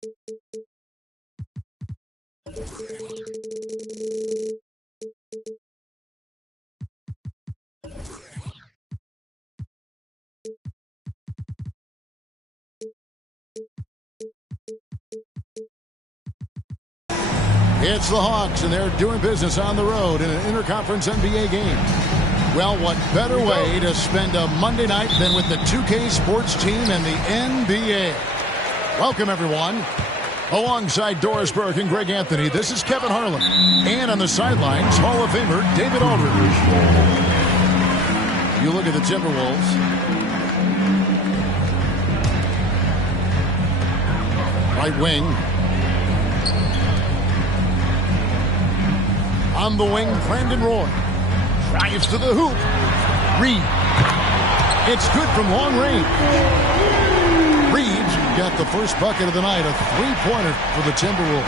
It's the Hawks, and they're doing business on the road in an interconference NBA game. Well, what better way to spend a Monday night than with the 2K Sports team and the NBA? Welcome, everyone. Alongside Doris Burke and Greg Anthony, this is Kevin Harlan. And on the sidelines, Hall of Famer David Aldridge. You look at the Timberwolves. Right wing. On the wing, Brandon Roy. Drives to the hoop. Reed. It's good from long range. Reed got the first bucket of the night, a three-pointer for the Timberwolves.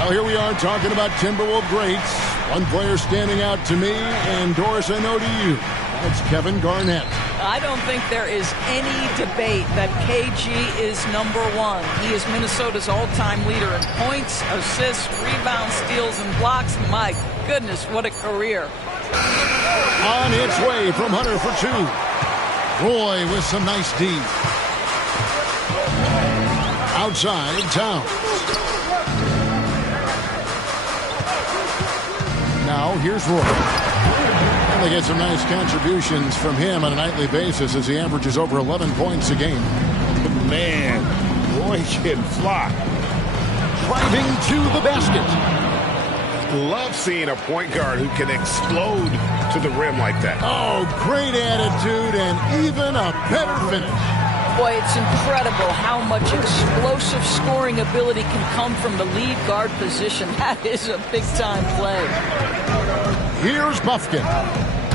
Well, here we are talking about Timberwolves greats. One player standing out to me, and Doris, I know to you. That's Kevin Garnett. I don't think there is any debate that KG is number one. He is Minnesota's all-time leader in points, assists, rebounds, steals, and blocks. My goodness, what a career. On its way from Hunter for two. Roy with some nice D. Outside, Towns. Now, here's Roy. And they get some nice contributions from him on a nightly basis as he averages over 11 points a game. Man, Roy can fly. Driving to the basket. Love seeing a point guard who can explode to the rim like that. Oh, great attitude and even a better finish. Boy, it's incredible how much explosive scoring ability can come from the lead guard position. That is a big-time play. Here's Bufkin.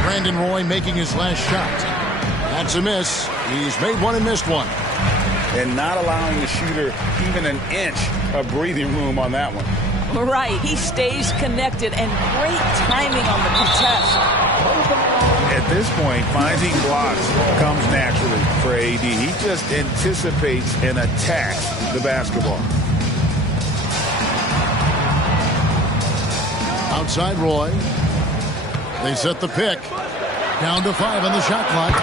Brandon Roy making his last shot. That's a miss. He's made one and missed one. And not allowing the shooter even an inch of breathing room on that one. Right. He stays connected and great timing on the contest. At this point, finding blocks comes naturally for AD. He just anticipates and attacks the basketball. Outside Roy. They set the pick. Down to 5 on the shot clock.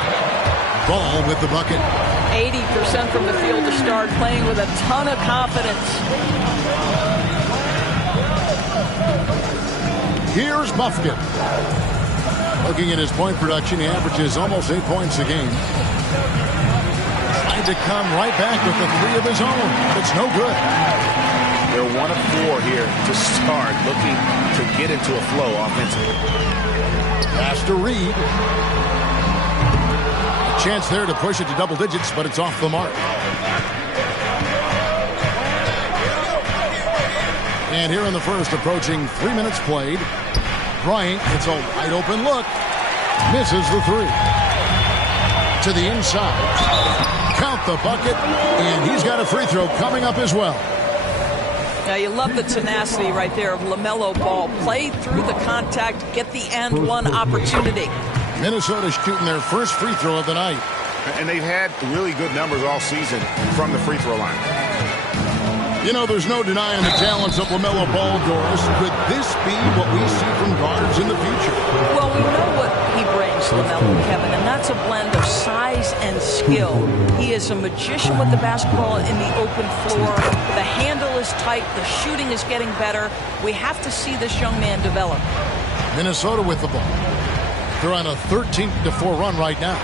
Ball with the bucket. 80% from the field to start, playing with a ton of confidence. Here's Bufkin. Looking at his point production, he averages almost 8 points a game. Tried to come right back with the three of his own. It's no good. They're 1 of 4 here to start, looking to get into a flow offensively. Pass to Reed. A chance there to push it to double digits, but it's off the mark. And here in the first, approaching 3 minutes played. Bryant gets a wide open look. Misses the three. To the inside. Count the bucket. And he's got a free throw coming up as well. Now, you love the tenacity right there of LaMelo Ball. Play through the contact, get the and one opportunity. Minnesota shooting their first free throw of the night. And they've had really good numbers all season from the free throw line. You know, there's no denying the talents of LaMelo Ball, Doris. Could this be what we see from guards in the future? Well, we know what he brings, LaMelo, Kevin, and that's a blend of size and skill. He is a magician with the basketball in the open floor. The handle is tight. The shooting is getting better. We have to see this young man develop. Minnesota with the ball. They're on a 13-4 run right now.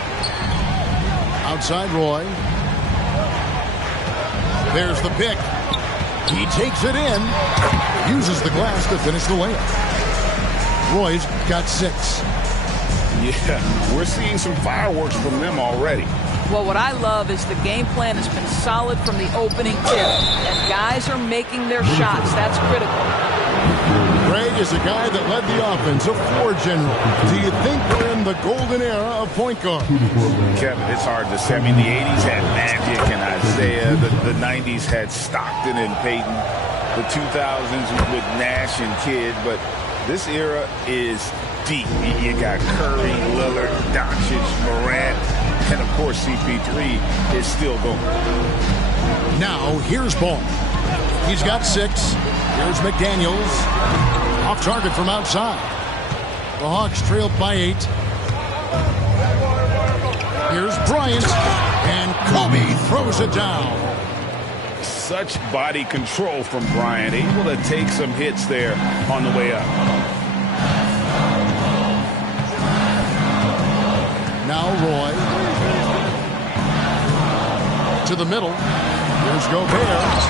Outside Roy. There's the pick. He takes it in. Uses the glass to finish the layup. Roy's got 6. Yeah, we're seeing some fireworks from them already. Well, what I love is the game plan has been solid from the opening tip. And guys are making their shots. That's critical. Greg is a guy that led the offense, a floor general. Do you think we're in the golden era of point guard? Kevin, it's hard to say. I mean, the 80s had Magic and Isaiah. The 90s had Stockton and Peyton. The 2000s with Nash and Kidd. But this era is deep. You got Curry, Lillard, Doncic, Morant, and, of course, CP3 is still going. Now here's Ball. He's got 6. Here's McDaniels. Off target from outside. The Hawks trailed by 8. Here's Bryant. And Kobe throws it down. Such body control from Bryant. Able to take some hits there on the way up. Now Roy. To the middle. Here's Gobert.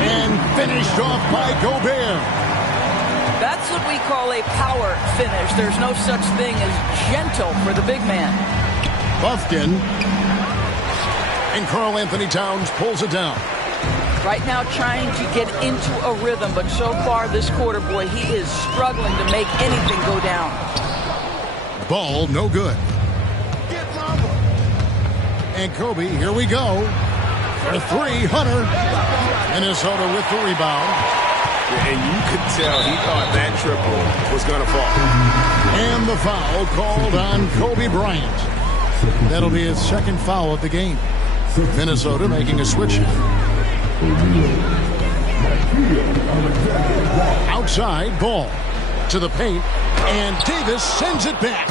And finished off by Gobert. That's what we call a power finish. There's no such thing as gentle for the big man. Buffkin. And Karl Anthony Towns pulls it down. Right now trying to get into a rhythm, but so far this quarter, boy, he is struggling to make anything go down. Ball, no good. And Kobe, here we go. For 3, Hunter. Minnesota with the rebound. And you could tell he thought that triple was going to fall. And the foul called on Kobe Bryant. That'll be his 2nd foul of the game. Minnesota making a switch. Outside, Ball to the paint. And Davis sends it back.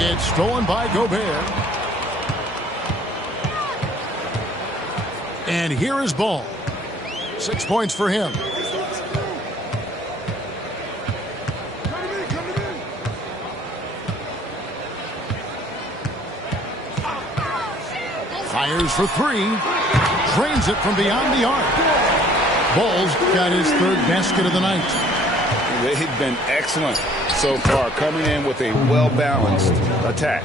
It's stolen by Gobert. And here is Ball. 6 points for him. Fires for 3. Drains it from beyond the arc. Ball's got his 3rd basket of the night. They've been excellent so far, coming in with a well-balanced attack.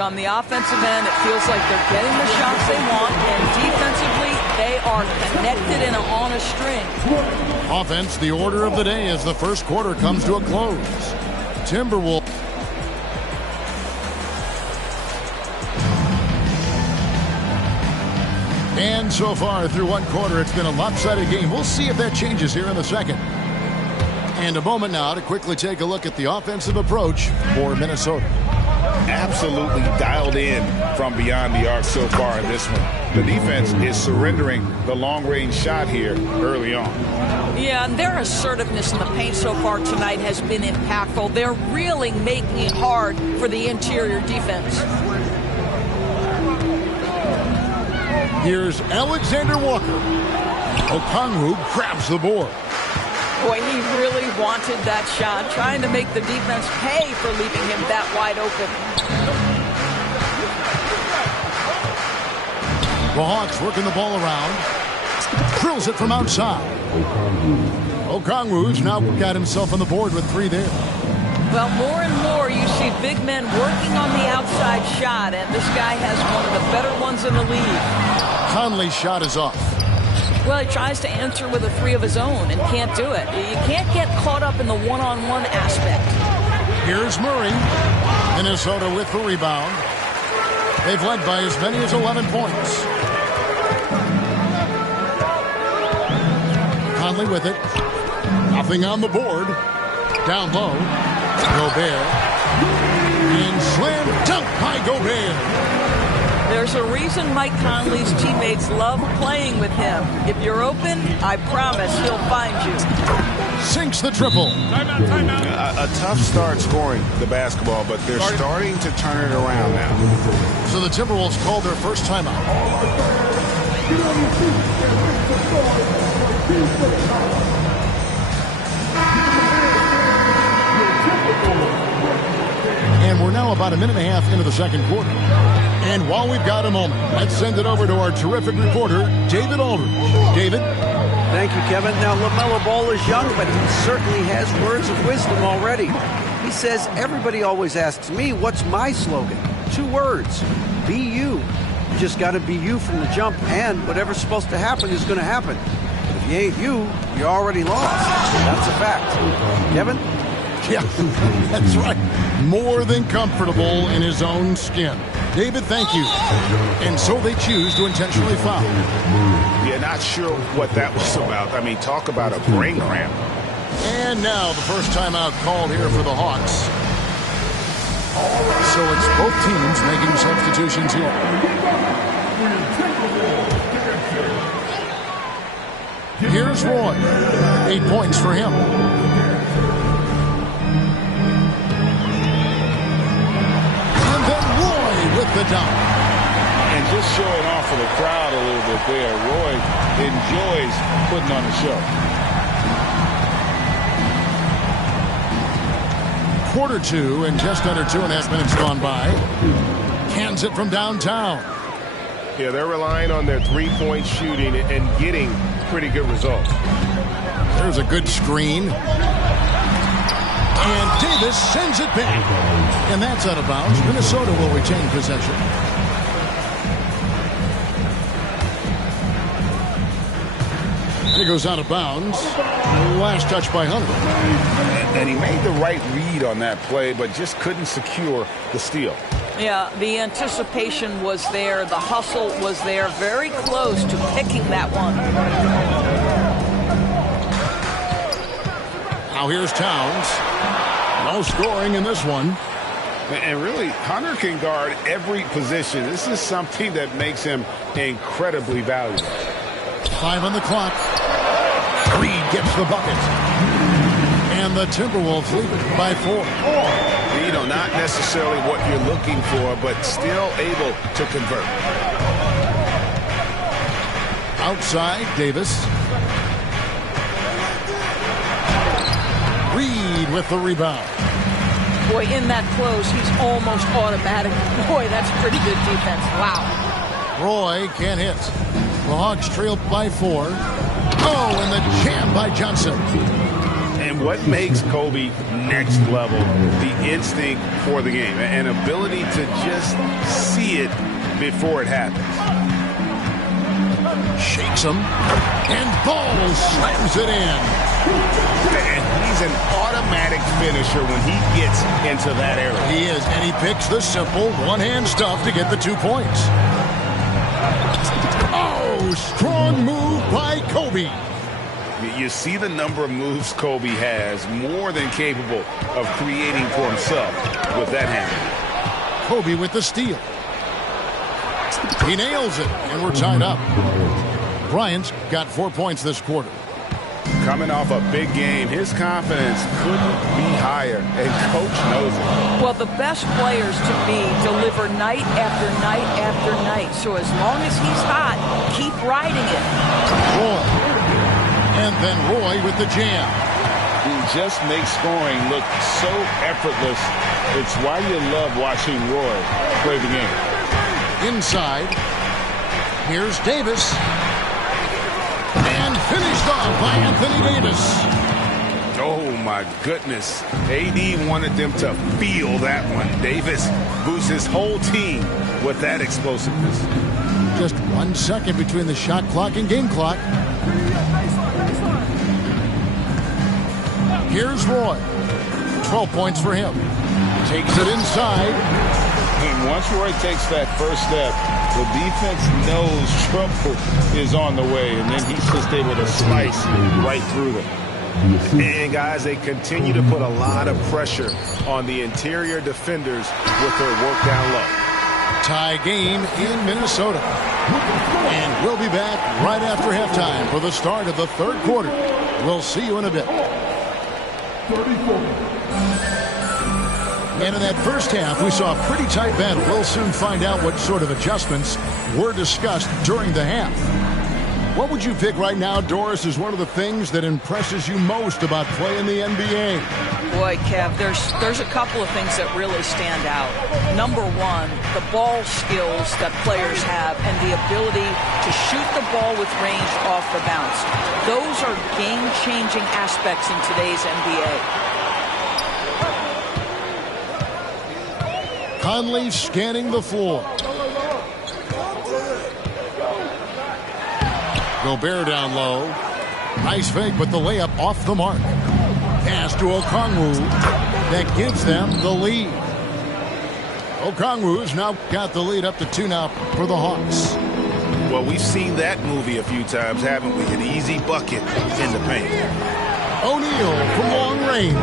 On the offensive end, it feels like they're getting the shots they want, and defensively, they are connected and on a string. Offense, the order of the day as the first quarter comes to a close. Timberwolves. And so far through one quarter, it's been a lopsided game. We'll see if that changes here in the second. And a moment now to quickly take a look at the offensive approach for Minnesota. Absolutely dialed in from beyond the arc so far in this one. The defense is surrendering the long-range shot here early on. Yeah, and their assertiveness in the paint so far tonight has been impactful. They're really making it hard for the interior defense. Here's Alexander Walker. Okongwu grabs the board. Boy, he really wanted that shot, trying to make the defense pay for leaving him that wide open. The Hawks working the ball around. Drills it from outside. Okongwu's now got himself on the board with 3 there. Well, more and more you see big men working on the outside shot, and this guy has one of the better ones in the league. Conley's shot is off. Well, he tries to answer with a 3 of his own and can't do it. You can't get caught up in the one-on-one aspect. Here's Murray. Minnesota with the rebound. They've led by as many as 11 points. Conley with it. Nothing on the board. Down low. Gobert. And slam dunk by Gobert. There's a reason Mike Conley's teammates love playing with him. If you're open, I promise he'll find you. Sinks the triple. Timeout. A tough start scoring the basketball, but they're starting to turn it around now. So the Timberwolves called their first timeout. And we're now about a minute and a half into the second quarter. And while we've got a moment, let's send it over to our terrific reporter, David Aldridge. David? Thank you, Kevin. Now, LaMelo Ball is young, but he certainly has words of wisdom already. He says, everybody always asks me, what's my slogan? 2 words, be you. You just got to be you from the jump, and whatever's supposed to happen is going to happen. But if you ain't you, you're already lost. That's a fact. Kevin? Yeah, that's right. More than comfortable in his own skin. David, thank you. And so they choose to intentionally foul. Yeah, not sure what that was about. I mean, talk about a brain cramp. And now the first timeout called here for the Hawks. So it's both teams making substitutions here. Here's Roy. 8 points for him. And then Roy with the dunk. And just showing off for the crowd a little bit there. Roy enjoys putting on the show. Quarter 2 and just under 2.5 minutes gone by. Cans it from downtown. Yeah, they're relying on their three-point shooting and getting pretty good results. There's a good screen. And Davis sends it back. And that's out of bounds. Minnesota will retain possession. He goes out of bounds. Last touch by Hunter. And he made the right read on that play, but just couldn't secure the steal. Yeah, the anticipation was there. The hustle was there. Very close to picking that one. Now here's Towns. No scoring in this one. And really, Hunter can guard every position. This is something that makes him incredibly valuable. 5 on the clock. Reed gets the bucket. And the Timberwolves lead it by 4. You know, not necessarily what you're looking for, but still able to convert. Outside, Davis. Reed with the rebound. Boy, in that close, he's almost automatic. Boy, that's pretty good defense. Wow. Roy can't hit. The Hawks trail by 4. Oh, and the jam by Johnson. And what makes Kobe next level? The instinct for the game. An ability to just see it before it happens. Shakes him. And Ball slams it in. And he's an automatic finisher when he gets into that area. He is, and he picks the simple one-hand stuff to get the 2 points. Oh, strong move by Kobe. You see the number of moves Kobe has, more than capable of creating for himself with that handle. Kobe with the steal. He nails it, and we're tied up. Bryant's got 4 points this quarter. Coming off a big game, his confidence couldn't be higher, and Coach knows it. Well, the best players to me deliver night after night after night. So as long as he's hot, keep riding it. Roy. And then Roy with the jam. He just makes scoring look so effortless. It's why you love watching Roy play the game. Inside. Here's Davis. And finished off by Anthony Davis. Oh, my goodness. AD wanted them to feel that one. Davis boosts his whole team with that explosiveness. Just 1 second between the shot clock and game clock. Here's Roy. 12 points for him. Takes it inside. And once Roy takes that first step, the defense knows trouble is on the way, and then he's just able to slice right through them. And, guys, they continue to put a lot of pressure on the interior defenders with their work down low. Tie game in Minnesota. And we'll be back right after halftime for the start of the third quarter. We'll see you in a bit. And in that first half, we saw a pretty tight battle. We'll soon find out what sort of adjustments were discussed during the half. What would you pick right now, Doris, is one of the things that impresses you most about playing the NBA? Boy, Kev, there's a couple of things that really stand out. Number one, the ball skills that players have and the ability to shoot the ball with range off the bounce. Those are game-changing aspects in today's NBA. Conley scanning the floor. Gobert down low. Nice fake, but the layup off the mark. Pass to Okongwu. That gives them the lead. Okongwu's now got the lead up to 2 now for the Hawks. Well, we've seen that movie a few times, haven't we? An easy bucket in the paint. O'Neal from long range.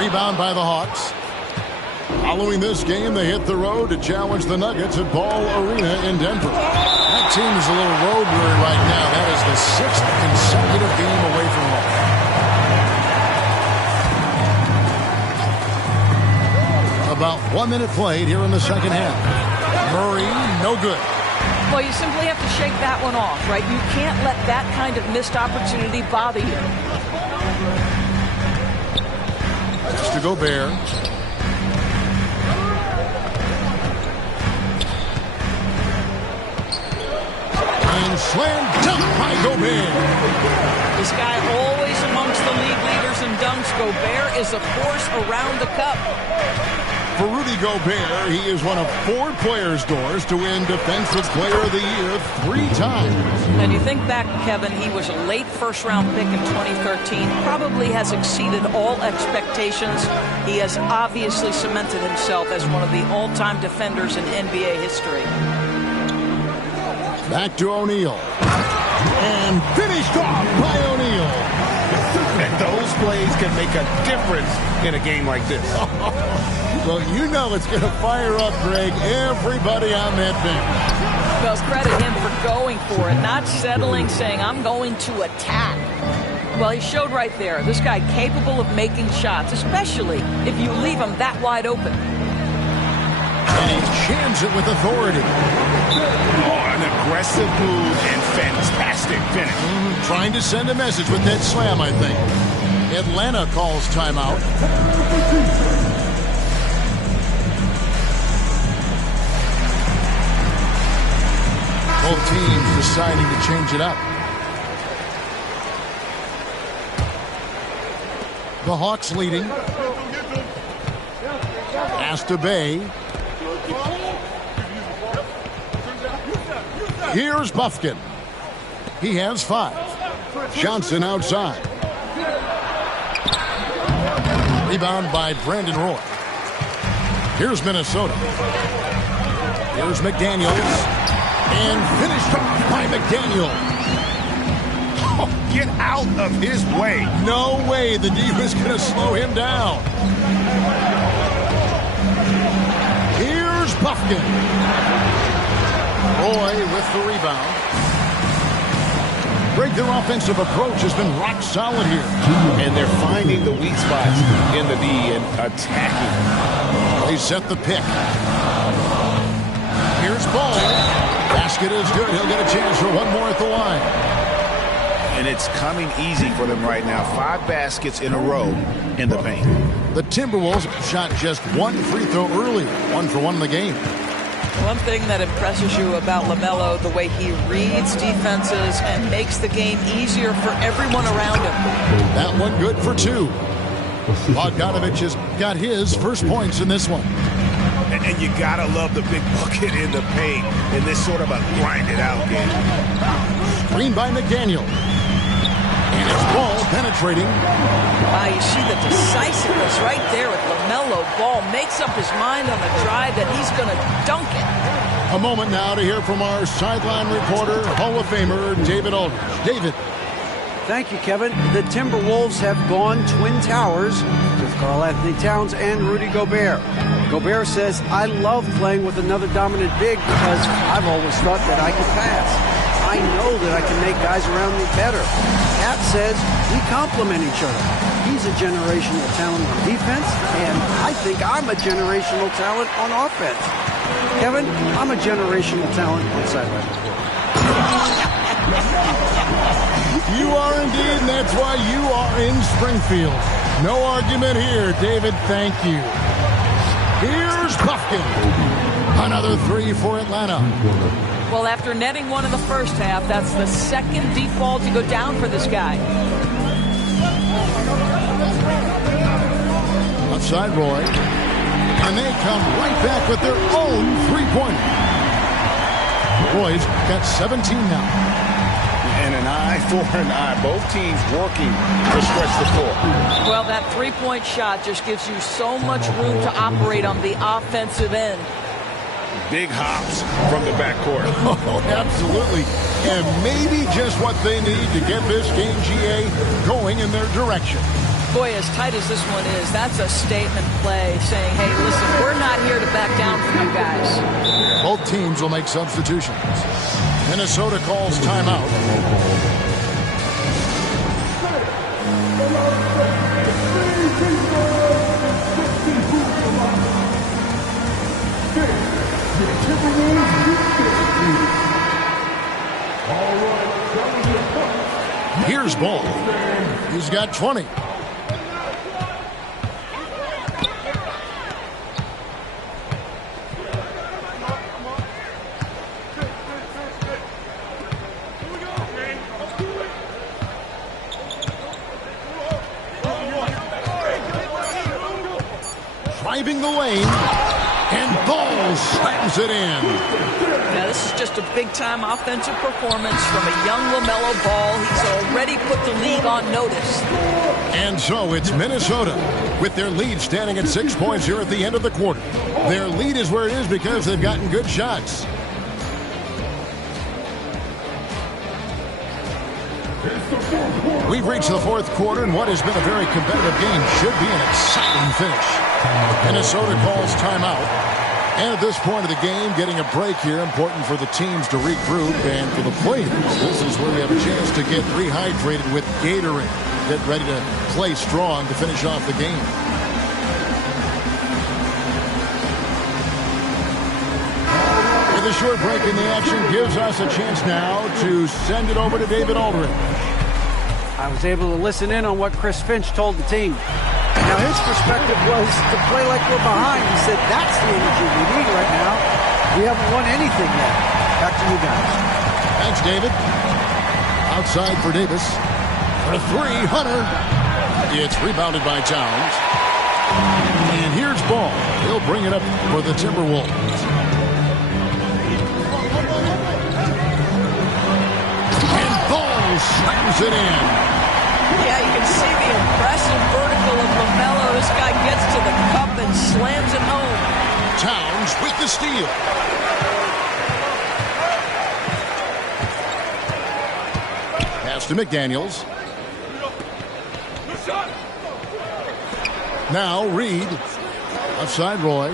Rebound by the Hawks. Following this game, they hit the road to challenge the Nuggets at Ball Arena in Denver. That team is a little road weary right now. That is the 6th consecutive game away from home. About 1 minute played here in the second half. Murray, no good. Well, you simply have to shake that one off, right? You can't let that kind of missed opportunity bother you. Just to Gobert. And slam dunk by Gobert. This guy always amongst the league leaders in dunks. Gobert is a force around the cup. For Rudy Gobert, he is one of 4 players' doors to win Defensive Player of the Year 3 times. And you think back, Kevin, he was a late first-round pick in 2013. Probably has exceeded all expectations. He has obviously cemented himself as one of the all-time defenders in NBA history. Back to O'Neal. And finished off by O'Neal. And those plays can make a difference in a game like this. Well, you know it's going to fire up, Greg, everybody on that bench. Well, credit him for going for it, not settling, saying, I'm going to attack. Well, he showed right there, this guy capable of making shots, especially if you leave him that wide open. And he jams it with authority. Oh, an aggressive move and fantastic finish. Trying to send a message with that slam, I think. Atlanta calls timeout. Both teams deciding to change it up. The Hawks leading. Pass to Bay. Here's Bufkin. He has 5. Johnson outside. Rebound by Brandon Roy. Here's Minnesota. Here's McDaniels. And finished off by McDaniel. Oh, get out of his way. No way the D was going to slow him down. Here's Bufkin. Roy with the rebound. Greg, their offensive approach has been rock solid here. And they're finding the weak spots in the D and attacking. They set the pick. Here's Ball. Basket is good. He'll get a chance for one more at the line. And it's coming easy for them right now. 5 baskets in a row in the paint. The Timberwolves shot just 1 free throw early. 1 for 1 in the game. One thing that impresses you about LaMelo, the way he reads defenses and makes the game easier for everyone around him. That one good for 2. Bogdanovich has got his first points in this one. And you gotta love the big bucket in the paint in this sort of a grind-it-out game. Screen by McDaniel. And it's Ball penetrating. Wow, you see the decisiveness right there with LaMelo. Ball makes up his mind on the drive that he's going to dunk it. A moment now to hear from our sideline reporter, Hall of Famer David Aldridge. David. Thank you, Kevin. The Timberwolves have gone Twin Towers with Karl-Anthony Towns and Rudy Gobert. Gobert says, I love playing with another dominant big because I've always thought that I could pass. I know that I can make guys around me better. Cat says we complement each other. He's a generational talent on defense, and I think I'm a generational talent on offense. Kevin, I'm a generational talent on sideline report. You are indeed, and that's why you are in Springfield. No argument here, David. Thank you. Here's Bufkin. Another 3 for Atlanta. Well, after netting 1 in the first half, that's the second deep ball to go down for this guy. Outside Roy. And they come right back with their own 3-pointer. Roy's got 17 now. And an eye for an eye. Both teams working to stretch the floor. Well, that 3-point shot just gives you so much room to operate on the offensive end. Big hops from the backcourt. Oh, absolutely. And maybe just what they need to get this game, GA, going in their direction. Boy, as tight as this one is, that's a statement play saying, hey, listen, we're not here to back down from you guys. Both teams will make substitutions. Minnesota calls timeout. Here's Ball. He's got 20. Driving the lane, and Ball slams it in. Now, this is just a big-time offensive performance from a young LaMelo Ball. He's already put the league on notice. And so it's Minnesota with their lead standing at 6 points here at the end of the quarter. Their lead is where it is because they've gotten good shots. We've reached the fourth quarter, and what has been a very competitive game should be an exciting finish. Minnesota calls timeout. And at this point of the game, getting a break here, important for the teams to regroup, and for the players, this is where we have a chance to get rehydrated with Gatorade. Get ready to play strong to finish off the game. With a short break in the action gives us a chance now to send it over to David Aldridge. I was able to listen in on what Chris Finch told the team. Now, his perspective was to play like we're behind. He said, that's the energy we need right now. We haven't won anything yet. Back to you guys. Thanks, David. Outside for Davis. For three, Hunter. It's rebounded by Towns. And here's Ball. He'll bring it up for the Timberwolves. And Ball slams it in. Yeah, you can see the impressive vertical of LaMelo. This guy gets to the cup and slams it home. Towns with the steal. Pass to McDaniels. Now Reed. Outside Roy.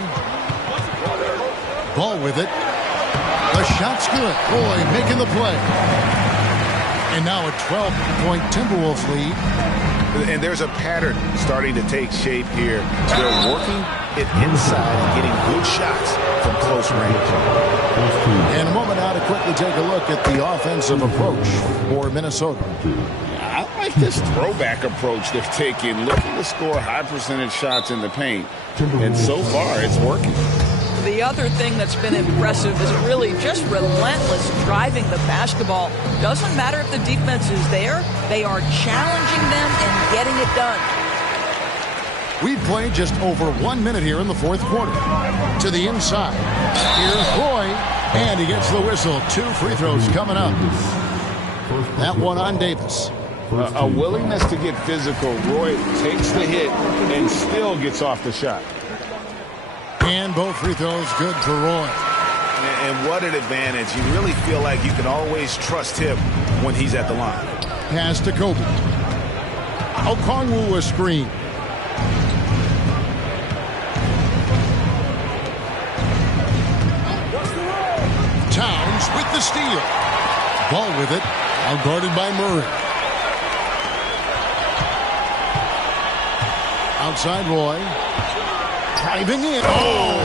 Ball with it. The shot's good. Roy making the play. And now a 12-point Timberwolves lead. And there's a pattern starting to take shape here. They're working it inside and getting good shots from close range. And a moment now to quickly take a look at the offensive approach for Minnesota. I like this throwback approach they're taking, looking to score high percentage shots in the paint. And so far, it's working. The other thing that's been impressive is really just relentless driving the basketball. Doesn't matter if the defense is there, they are challenging them and getting it done. We've played just over 1 minute here in the fourth quarter. To the inside. Here's Roy, and he gets the whistle. 2 free throws coming up. That one on Davis. A willingness to get physical. Roy takes the hit and still gets off the shot. And both free throws good for Roy. And what an advantage. You really feel like you can always trust him when he's at the line. Pass to Kobe. Okongwu a screen. Towns with the steal. Ball with it. Now guarded by Murray. Outside Roy. Driving in. Oh!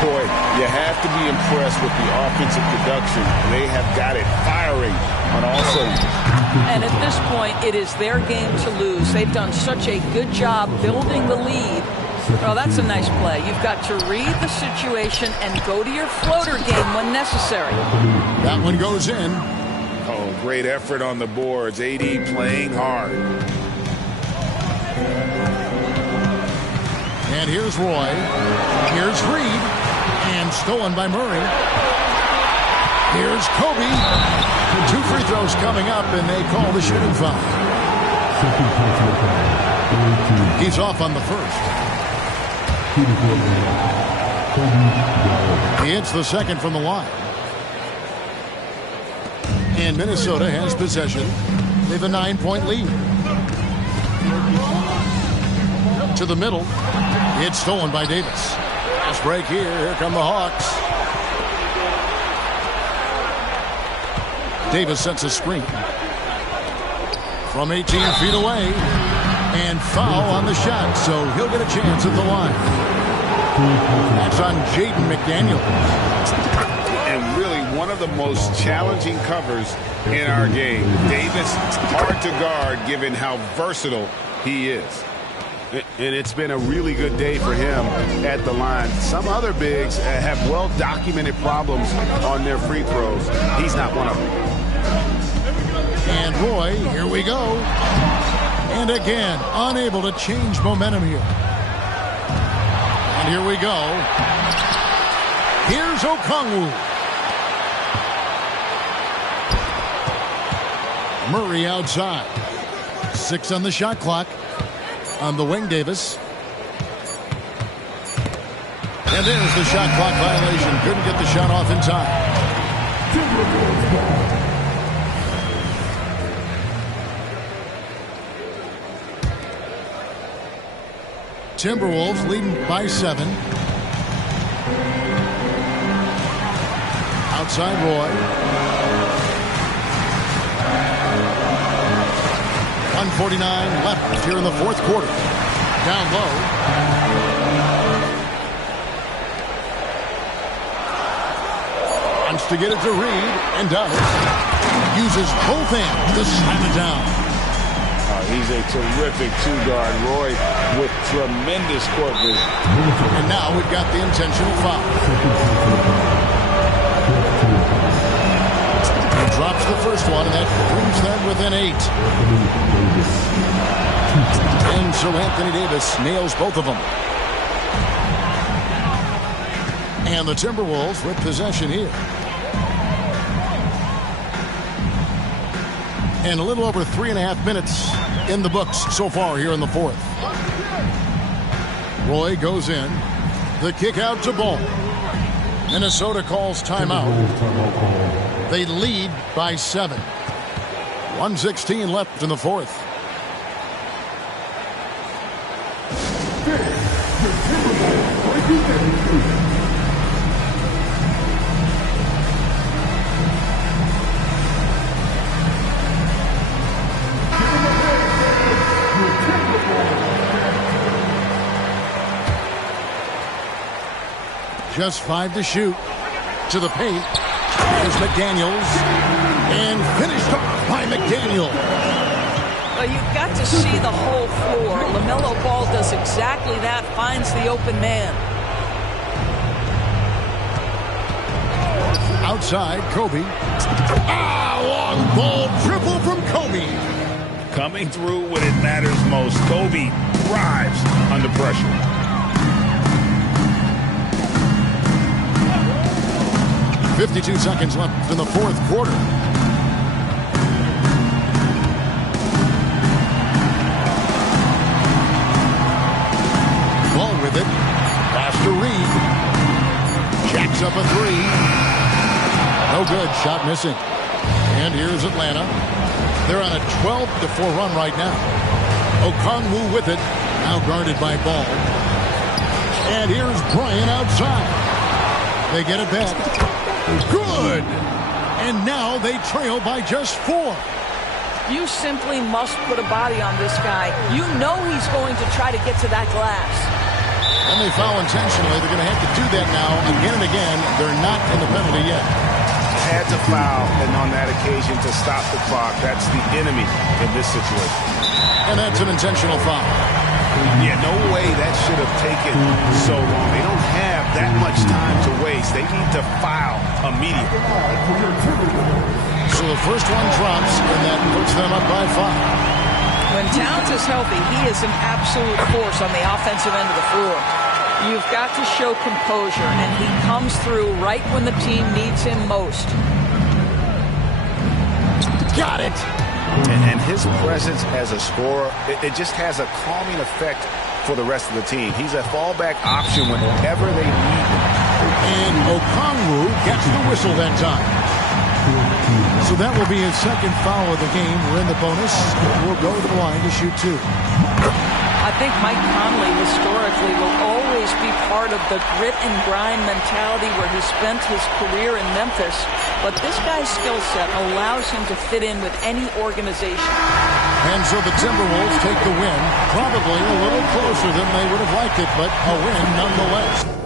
Boy, you have to be impressed with the offensive production. They have got it firing on all cylinders. And at this point, it is their game to lose. They've done such a good job building the lead. Oh, that's a nice play. You've got to read the situation and go to your floater game when necessary. That one goes in. Oh, great effort on the boards. AD playing hard. And here's Roy. Here's Reed. And stolen by Murray. Here's Kobe. 2 free throws coming up, and they call the shooting foul. He's off on the first. He hits the second from the line. And Minnesota has possession. They've a 9-point lead. To the middle. It's stolen by Davis. Fast break here. Here come the Hawks. Davis sets a screen. From 18 feet away. And foul on the shot. So he'll get a chance at the line. That's on Jaden McDaniels. And really one of the most challenging covers in our game. Davis, hard to guard given how versatile he is. And it's been a really good day for him at the line. Some other bigs have well-documented problems on their free throws. He's not one of them. And Roy, here we go. And again, unable to change momentum here. And here we go. Here's Okongwu. Murray outside. 6 on the shot clock. On the wing, Davis. And there's the shot clock violation. Couldn't get the shot off in time. Timberwolves leading by 7. Outside Roy. 1:49 left here in the fourth quarter. Down low. Wants to get it to Reed and does. Uses both hands to slam it down. He's a terrific two-guard. Roy with tremendous court vision. And now we've got the intentional foul. He drops the first one, and that brings them within 8. And so Anthony Davis nails both of them. And the Timberwolves with possession here. And a little over 3.5 minutes in the books so far here in the fourth. Roy goes in. The kick out to Ball. Minnesota calls timeout. They lead by 7. 1:16 left in the fourth. Just 5 to shoot. To the paint. Here's McDaniels. And finished off by McDaniel. Well, you've got to see the whole floor. LaMelo Ball does exactly that. Finds the open man. Outside, Kobe. Long ball dribble from Kobe. Coming through when it matters most. Kobe thrives under pressure. 52 seconds left in the fourth quarter. Ball with it. Pass to Reed. Jacks up a 3. No good. Shot missing. And here's Atlanta. They're on a 12-4 run right now. Okongwu with it. Now guarded by Ball. And here's Bryant outside. They get it back. Good! And now they trail by just 4. You simply must put a body on this guy. You know he's going to try to get to that glass. And they foul intentionally. They're going to have to do that now again and again. They're not in the penalty yet. Had to foul, and on that occasion to stop the clock. That's the enemy in this situation. And that's an intentional foul. Yeah, no way that should have taken so long. They don't have that much time to waste. They need to foul immediately. So the first one drops, and that puts them up by 5. When Towns is healthy, he is an absolute force on the offensive end of the floor. You've got to show composure, and he comes through right when the team needs him most. Got it! And his presence as a scorer, it just has a calming effect for the rest of the team. He's a fallback option whenever they need him. And Okongwu gets the whistle that time. So that will be his second foul of the game. We're in the bonus. We'll go to the line to shoot 2. I think Mike Conley historically will always be part of the grit and grind mentality where he spent his career in Memphis. But this guy's skill set allows him to fit in with any organization. And so the Timberwolves take the win. Probably a little closer than they would have liked it, but a win nonetheless.